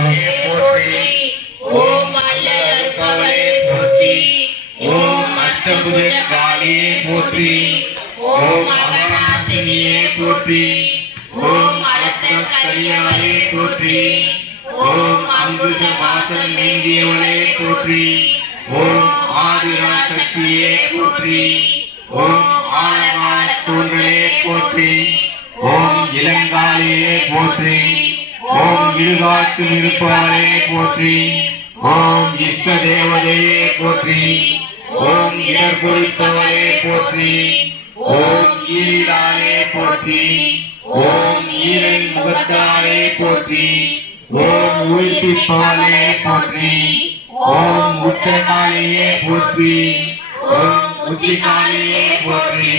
போற்றி. ஓம் அல்லலுக்காலே போற்றி. ஓம் அஷ்டபுஜ காளியே போற்றி. ஓம் அகநாசினியே போற்றி. ஓம் அலத்த கரியாலே போற்றி. ஓம் அங்குச வாசல் நீங்கியவளே போற்றி. ஓம் ஆதிராசக்தியே போற்றி. ஓம் ஆழகால தோன்றலே போற்றி. ஓம் இளங்காளியே போற்றி. ஓம் இடுகாட்டு இருப்பாளே போற்றி. ஓம் இஷ்ட தேவதையே போற்றி. ஓம் இடர் பொறித்தவளே போற்றி. ஓம் ஈரிலாலே போற்றி. ஓம் ஈரன் முகத்தாலே போற்றி. ஓம் உயிர்ப்பிப்பவளே போற்றி. ஓம் உத்தரகாளியே போற்றி. ஓம் உச்சிகாளியே போற்றி.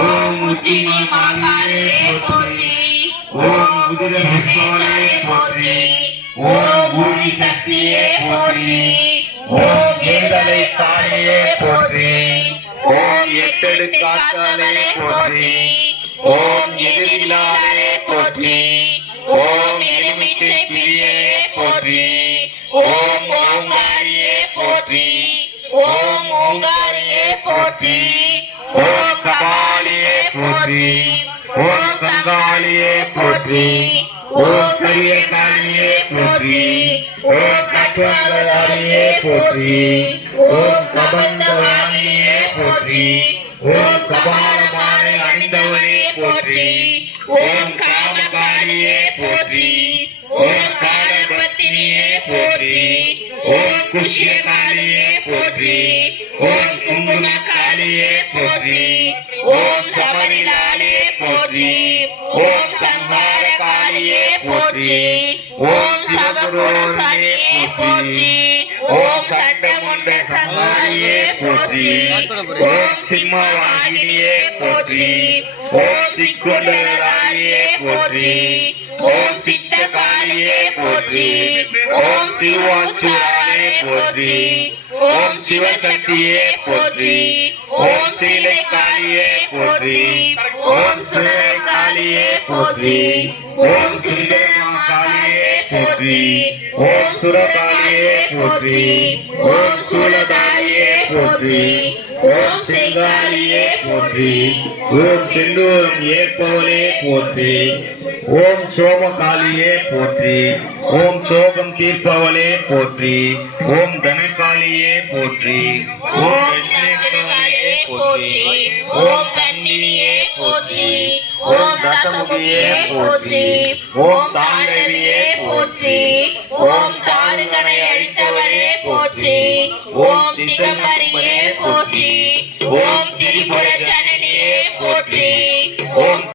ஓம் உச்சிமா காளியே போற்றி. ஓம் உதிரவிப்பவளே போற்றி. ஓம் ஊழி சக்தியே போற்றி. ஓம் ஏதலை காளியே போற்றி. ஓம் எட்டெடு காத்தாலே போற்றி. ஓம் எதிரிலாலே போற்றி. ஓம் எலுமிச்சை பிரியே போற்றி. ஓம் ஓங்காரியே போற்றி. ஓம் ஓங்காரியே போற்றி. ஓம் கபாலியே போற்றி. ஓம் கங்காளியே போற்றி. ஓம் கரிய காளியே போற்றி. ஓம் கட்டுவங்காளியே போற்றி. ஓம் கபந்தவாணியே போற்றி. ஓம் கபாலமாலை அணிந்தவனே போற்றி. ஓம் காமகாளியே போற்றி. ஓம் காலபத்தினியே போற்றி. ஓம் குஷ்யகாளியே போற்றி. ஓம் குங்கும காளியே போற்றி. ஓம் சபரிலாலே போற்றி. ஓம் சம்ஹார காளியே போற்றி. ஓம் சிவகுருவே போற்றி. ஓம் சண்டமுண்ட சம்ஹாரியே போற்றி. ஓம் சிம்மவாகினியே போற்றி. ஓம் சிக்குண்டலாரியே போற்றி. ஓம் சித்தகாளியே போற்றி. ஓம் சிவாச்சுரானே போற்றி. ஓம் சிவசக்தியே போற்றி. ஓம் சீலை காளியே போற்றி. ஓம் சுரை காளியே போற்றி. ஓம் சுந்தரமா காளியே போற்றி. ஓம் சுரகாளியே போற்றி. ஓம் சூலதாரியே போற்றி. ஓம் செங்காளியே போற்றி. ஓம் செந்தூரம் ஏற்பவளே போற்றி. ஓம் சோமகாளியே போற்றி. ஓம் சோகம் தீர்ப்பவளே போற்றி. ஓம் தனகாளியே போற்றி. ஓம் லட்சுமிகாளியே போற்றி. ஓம் கண்ணினியே போற்றி. ஓம் தசமுகியே போற்றி. ஓம் தாண்டவியே போற்றி. ஓம் தாருகனை அழித்தவளே போற்றி. ஓம் திசை